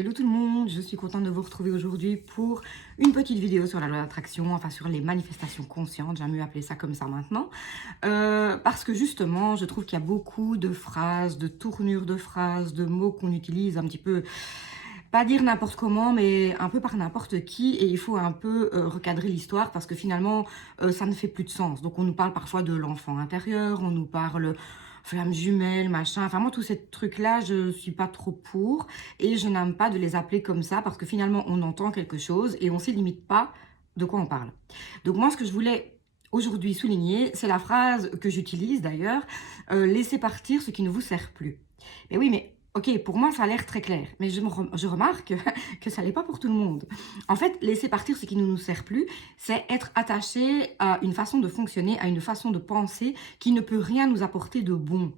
Hello tout le monde, je suis contente de vous retrouver aujourd'hui pour une petite vidéo sur la loi d'attraction, enfin sur les manifestations conscientes, j'aime mieux appeler ça comme ça maintenant, parce que justement je trouve qu'il y a beaucoup de phrases, de tournures de phrases, de mots qu'on utilise un petit peu, pas dire n'importe comment, mais un peu par n'importe qui, et il faut un peu recadrer l'histoire parce que finalement ça ne fait plus de sens. Donc on nous parle parfois de l'enfant intérieur, on nous parle flamme jumelle, machin, enfin moi tous ces trucs-là, je suis pas trop pour, et je n'aime pas de les appeler comme ça parce que finalement on entend quelque chose et on ne sait limite pas de quoi on parle. Donc moi ce que je voulais aujourd'hui souligner, c'est la phrase que j'utilise d'ailleurs, laissez partir ce qui ne vous sert plus. Mais oui, mais ok, pour moi ça a l'air très clair, mais je remarque que ça n'est pas pour tout le monde. En fait, laisser partir ce qui ne nous sert plus, c'est être attaché à une façon de fonctionner, à une façon de penser qui ne peut rien nous apporter de bon.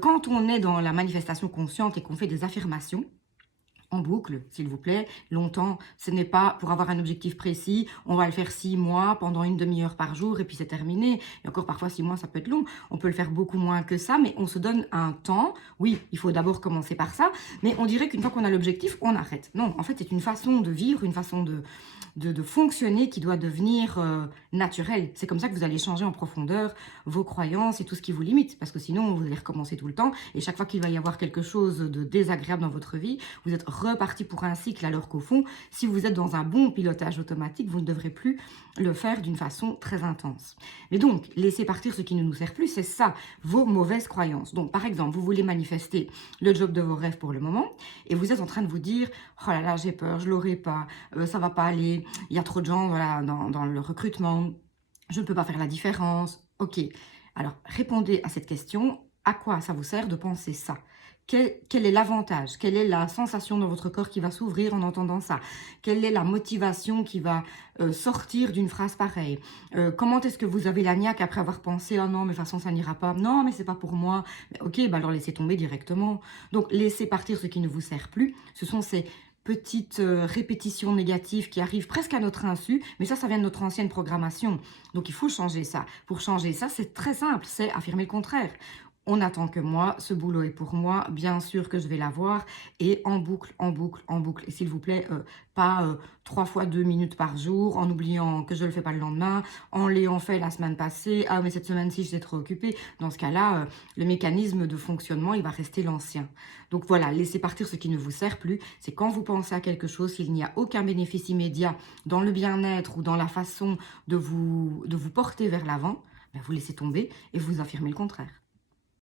Quand on est dans la manifestation consciente et qu'on fait des affirmations, en boucle, s'il vous plaît, longtemps, ce n'est pas pour avoir un objectif précis, on va le faire 6 mois, pendant une demi-heure par jour, et puis c'est terminé. Et encore parfois 6 mois, ça peut être long, on peut le faire beaucoup moins que ça, mais on se donne un temps. Oui, il faut d'abord commencer par ça, mais on dirait qu'une fois qu'on a l'objectif, on arrête. Non, en fait, c'est une façon de vivre, une façon de fonctionner qui doit devenir naturelle. C'est comme ça que vous allez changer en profondeur vos croyances et tout ce qui vous limite, parce que sinon, vous allez recommencer tout le temps, et chaque fois qu'il va y avoir quelque chose de désagréable dans votre vie, vous êtes reparti pour un cycle, alors qu'au fond, si vous êtes dans un bon pilotage automatique, vous ne devrez plus le faire d'une façon très intense. Mais donc, laisser partir ce qui ne nous sert plus, c'est ça, vos mauvaises croyances. Donc, par exemple, vous voulez manifester le job de vos rêves pour le moment, et vous êtes en train de vous dire « Oh là là, j'ai peur, je l'aurai pas, ça va pas aller, il y a trop de gens voilà, dans le recrutement, je ne peux pas faire la différence. » Ok, alors répondez à cette question, à quoi ça vous sert de penser ça ? Quel est l'avantage? Quelle est la sensation dans votre corps qui va s'ouvrir en entendant ça? Quelle est la motivation qui va sortir d'une phrase pareille? Comment est-ce que vous avez la niaque après avoir pensé « Oh non, mais de toute façon, ça n'ira pas. Non, mais c'est pas pour moi. » Ok, bah alors laissez tomber directement. Donc, laissez partir ce qui ne vous sert plus. Ce sont ces petites répétitions négatives qui arrivent presque à notre insu, mais ça vient de notre ancienne programmation. Donc, il faut changer ça. Pour changer ça, c'est très simple, c'est affirmer le contraire. On n'attend que moi, ce boulot est pour moi, bien sûr que je vais l'avoir, et en boucle, en boucle, en boucle. Et s'il vous plaît, pas 3 fois 2 minutes par jour, en oubliant que je ne le fais pas le lendemain, en l'ayant fait la semaine passée, ah mais cette semaine-ci j'étais trop occupée. Dans ce cas-là, le mécanisme de fonctionnement, il va rester l'ancien. Donc voilà, laissez partir ce qui ne vous sert plus. C'est quand vous pensez à quelque chose, s'il n'y a aucun bénéfice immédiat dans le bien-être ou dans la façon de vous porter vers l'avant, ben vous laissez tomber et vous affirmez le contraire.